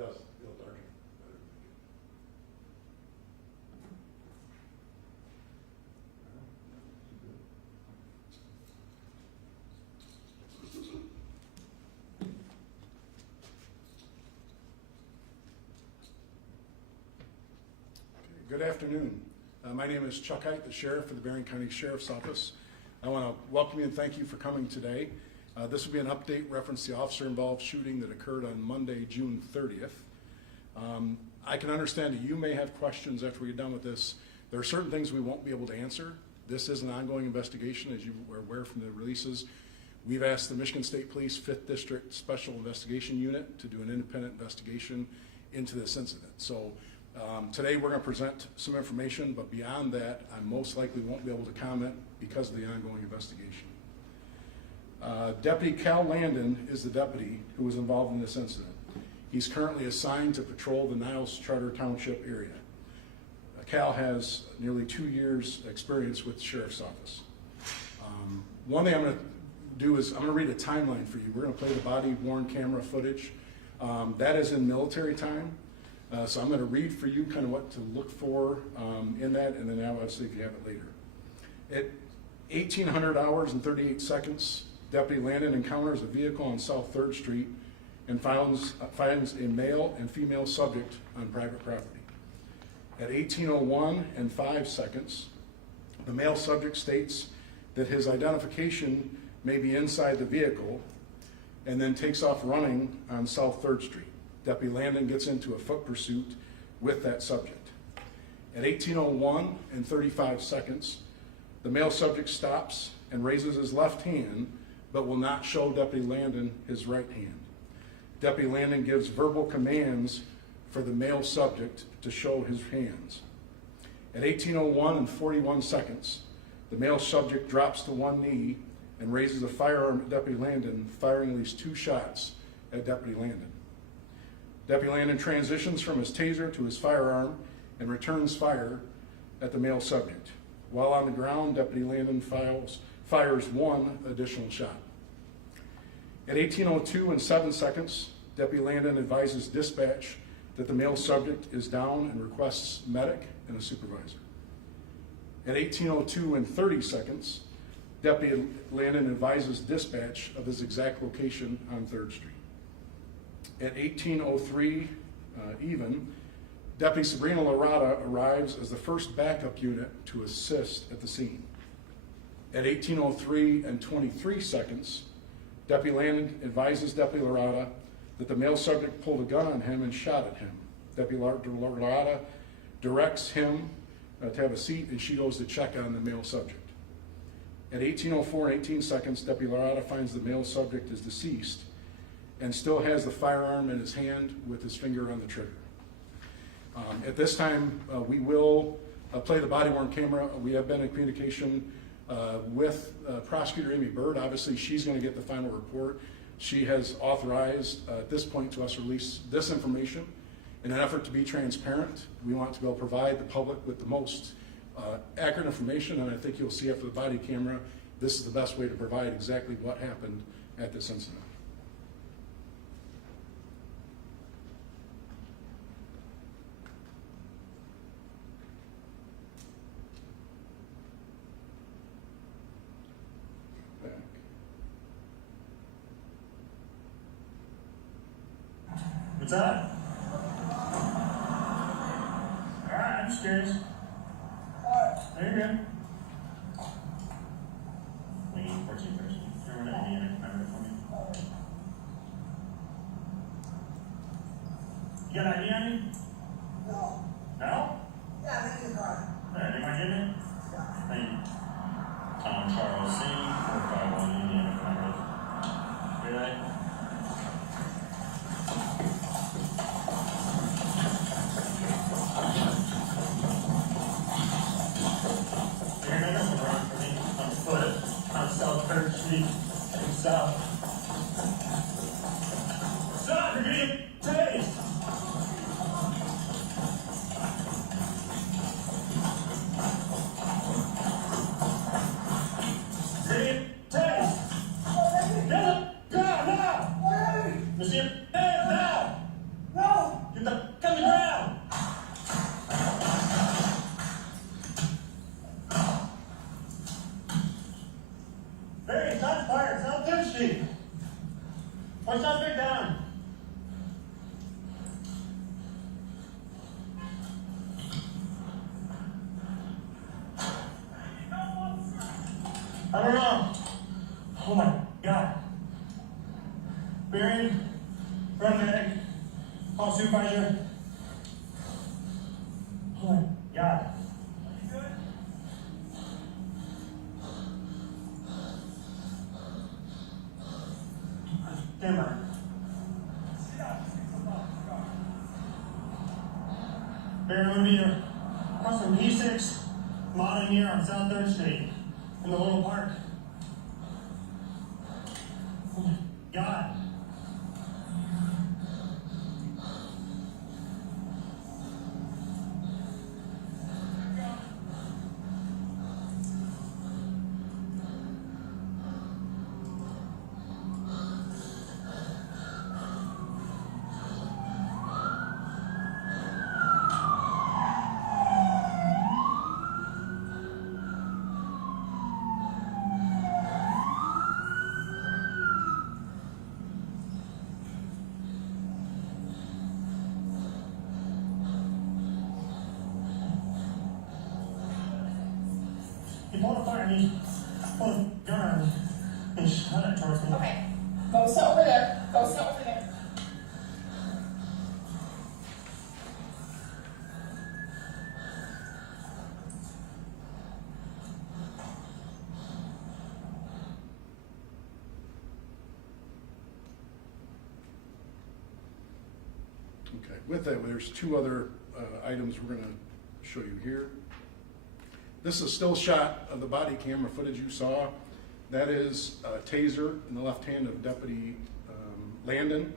does. It'll darken. Good afternoon. My name is Chuck Height, the Sheriff for the Berrien County Sheriff's Office. I want to welcome you and thank you for coming today. This will be an update reference to the officer-involved shooting that occurred on Monday, June 30th. I can understand that you may have questions after we get done with this. There are certain things we won't be able to answer. This is an ongoing investigation, as you are aware from the releases. We've asked the Michigan State Police 5th District Special Investigation Unit to do an independent investigation into this incident. So today we're going to present some information, but beyond that, I most likely won't be able to comment because of the ongoing investigation. Deputy Cal Landon is the deputy who was involved in this incident. He's currently assigned to patrol the Niles Charter Township area. Cal has nearly 2 years experience with the Sheriff's Office. One thing I'm going to do is I'm going to read a timeline for you. We're going to play the body-worn camera footage. That is in military time. So I'm going to read for you kind of what to look for in that, and then obviously if you have it later. At 1800 hours and 38 seconds, Deputy Landon encounters a vehicle on South 3rd Street and finds a male and female subject on private property. At 1801 and 5 seconds, the male subject states that his identification may be inside the vehicle and then takes off running on South 3rd Street. Deputy Landon gets into a foot pursuit with that subject. At 1801 and 35 seconds, the male subject stops and raises his left hand, but will not show Deputy Landon his right hand. Deputy Landon gives verbal commands for the male subject to show his hands. At 1801 and 41 seconds, the male subject drops to one knee and raises a firearm at Deputy Landon, firing at least 2 shots at Deputy Landon. Deputy Landon transitions from his taser to his firearm and returns fire at the male subject. While on the ground, Deputy Landon fires 1 additional shot. At 1802 and 7 seconds, Deputy Landon advises dispatch that the male subject is down and requests medic and a supervisor. At 1802 and 30 seconds, Deputy Landon advises dispatch of his exact location on 3rd Street. At 1803 even, Deputy Sabrina Larada arrives as the first backup unit to assist at the scene. At 1803 and 23 seconds, Deputy Landon advises Deputy Larada that the male subject pulled a gun on him and shot at him. Deputy Larada directs him to have a seat, and she goes to check on the male subject. At 1804 and 18 seconds, Deputy Larada finds the male subject is deceased and still has the firearm in his hand with his finger on the trigger. At this time, we will play the body-worn camera. We have been in communication with Prosecutor Amy Bird. Obviously, she's going to get the final report. She has authorized at this point to us release this information. In an effort to be transparent, we want to be able to provide the public with the most accurate information, and I think you'll see after the body camera, this is the best way to provide exactly what happened at this incident. What's up? Alright, I'm just curious. There you go. We need 14 first. Remember that name? Remember it for me? You got an ID on you? No. No? Yeah, I think it's hard. Alright, you might get it? Yeah. Thank you. Tom Charles C. 451 Indiana Congress. Really? South 3rd Street and South. Stop! You're getting tased! You're getting tased! Get up! Go now! Monsieur, hands now! No! suspect down. I don't know. Oh my God. Berrien, run medic, call supervisor. Oh my God. Stand by. Berrien would be across from P6, mountain here on South 3rd Street, in the little park. Oh my God. He pulled a fire, he pulled a gun and shot it towards me. Okay, go sit over there. Go sit over there. Okay, with that, there's two other items we're going to show you here. This is a still shot of the body camera footage you saw. That is a taser in the left hand of Deputy Landon,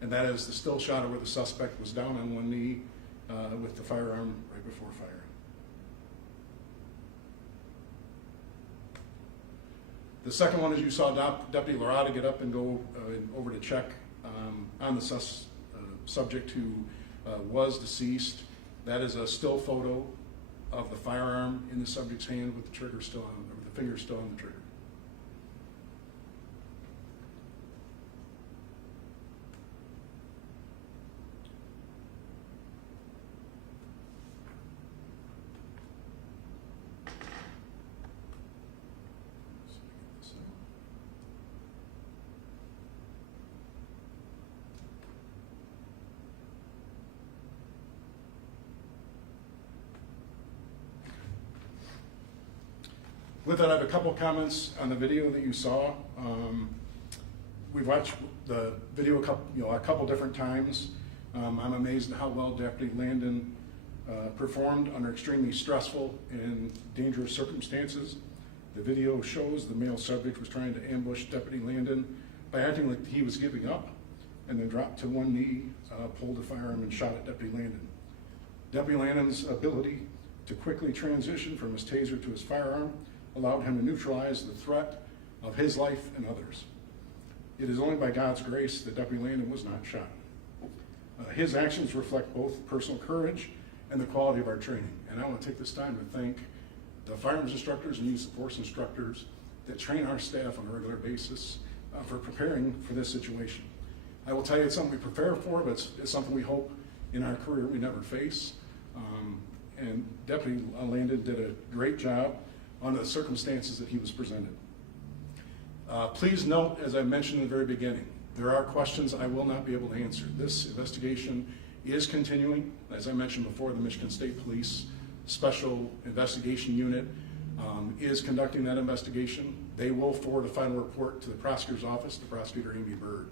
and that is the still shot of where the suspect was down on one knee with the firearm right before firing. The second one is you saw Deputy Lorada get up and go over to check on the subject who was deceased. That is a still photo of the firearm in the subject's hand with the trigger still on, or the finger still on the trigger. With that, I have a couple comments on the video that you saw. We've watched the video a couple different times. I'm amazed at how well Deputy Landon performed under extremely stressful and dangerous circumstances. The video shows the male subject was trying to ambush Deputy Landon by acting like he was giving up, and then dropped to one knee, pulled the firearm, and shot at Deputy Landon. Deputy Landon's ability to quickly transition from his taser to his firearm allowed him to neutralize the threat of his life and others. It is only by God's grace that Deputy Landon was not shot. His actions reflect both personal courage and the quality of our training. And I want to take this time to thank the firearms instructors and use of force instructors that train our staff on a regular basis for preparing for this situation. I will tell you it's something we prepare for, but it's something we hope in our career we never face. And Deputy Landon did a great job under the circumstances that he was presented. Please note, as I mentioned in the very beginning, there are questions I will not be able to answer. This investigation is continuing. As I mentioned before, the Michigan State Police Special Investigation Unit is conducting that investigation. They will forward a final report to the prosecutor's office, the prosecutor Amy Bird.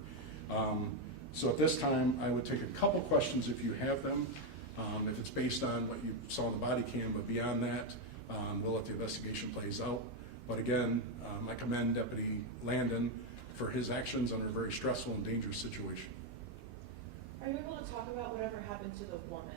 So at this time, I would take a couple questions if you have them, if it's based on what you saw in the body cam, but beyond that, we'll let the investigation plays out. But again, I commend Deputy Landon for his actions under a very stressful and dangerous situation. Are you able to talk about whatever happened to the woman?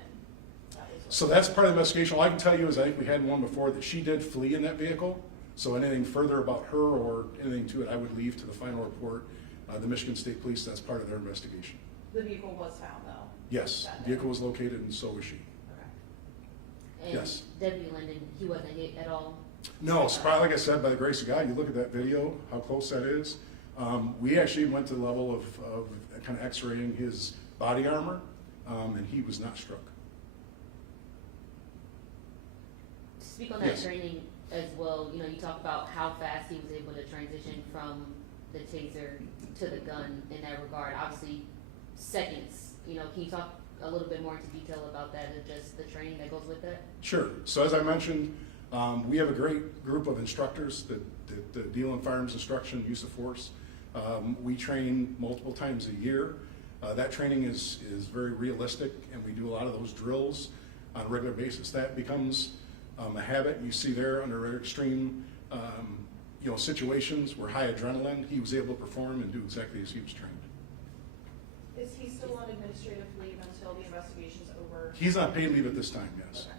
So that's part of the investigation. All I can tell you is I think we had one before that she did flee in that vehicle. So anything further about her or anything to it, I would leave to the final report. The Michigan State Police, that's part of their investigation. The vehicle was found though? Yes, the vehicle was located and so was she. Okay. And Yes. Deputy Linden, he wasn't hit at all? No, surprise, like I said, by the grace of God, you look at that video, how close that is. We actually went to the level of kind of x-raying his body armor, and he was not struck. To speak on that Yes. training as well, you know, you talk about how fast he was able to transition from the taser to the gun in that regard. Obviously, seconds. You know, can you talk a little bit more into detail about that and just the training that goes with that? Sure. So as I mentioned, we have a great group of instructors that deal in firearms instruction, use of force. We train multiple times a year. That training is very realistic, and we do a lot of those drills on a regular basis. That becomes a habit. You see there under very extreme situations where high adrenaline, he was able to perform and do exactly as he was trained. Is he still on administrative leave until the investigation's over? He's on paid leave at this time, yes. Okay.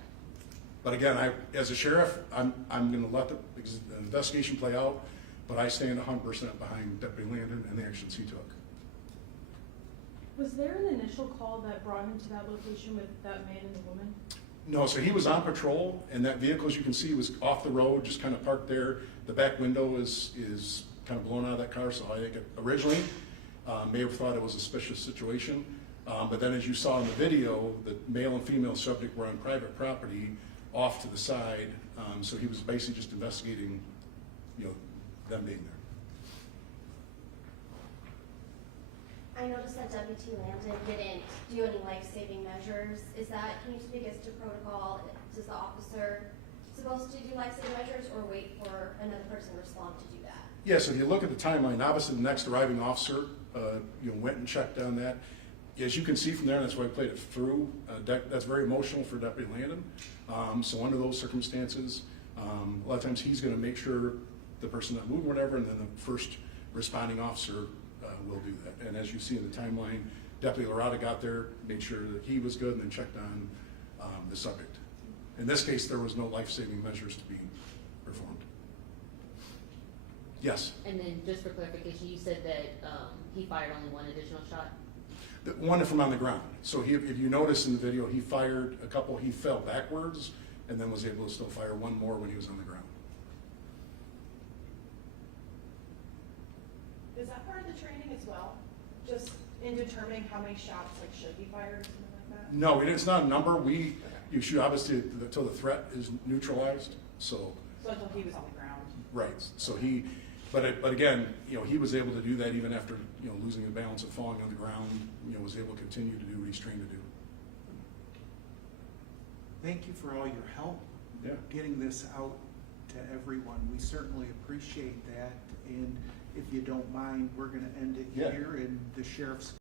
But again, as a sheriff, I'm going to let the investigation play out, but I stand 100% behind Deputy Landon and the actions he took. Was there an initial call that brought him to that location with that man and the woman? No, so he was on patrol, and that vehicle, as you can see, was off the road, just kind of parked there. The back window is kind of blown out of that car, so I think it originally may have thought it was a suspicious situation. But then as you saw in the video, the male and female subject were on private property off to the side, so he was basically just investigating, them being there. I noticed that Deputy Landon didn't do any life-saving measures. Can you speak as to protocol? Is the officer supposed to do life-saving measures or wait for another person to respond to do that? Yeah, so if you look at the timeline, obviously the next arriving officer, went and checked on that. As you can see from there, and that's why I played it through, that's very emotional for Deputy Landon. So under those circumstances, a lot of times he's gonna make sure the person not moving, whatever, and then the first responding officer will do that. And as you see in the timeline, Deputy Loretta got there, made sure that he was good, and then checked on the subject. In this case, there was no life-saving measures to be performed. Yes? And then just for clarification, you said that he fired only one additional shot? The one from on the ground. So if you notice in the video, he fired a couple, he fell backwards, and then was able to still fire one more when he was on the ground. Is that part of the training as well? Just in determining how many shots should be fired or something like that? No, it's not a number. You shoot obviously until the threat is neutralized. So So until he was on the ground? right. So but again, he was able to do that even after losing the balance and falling on the ground. Was able to continue to do what he's trained to do. Thank you for all your help Yeah. getting this out to everyone. We certainly appreciate that. And if you don't mind, we're going to end it Yeah. here, and the sheriff's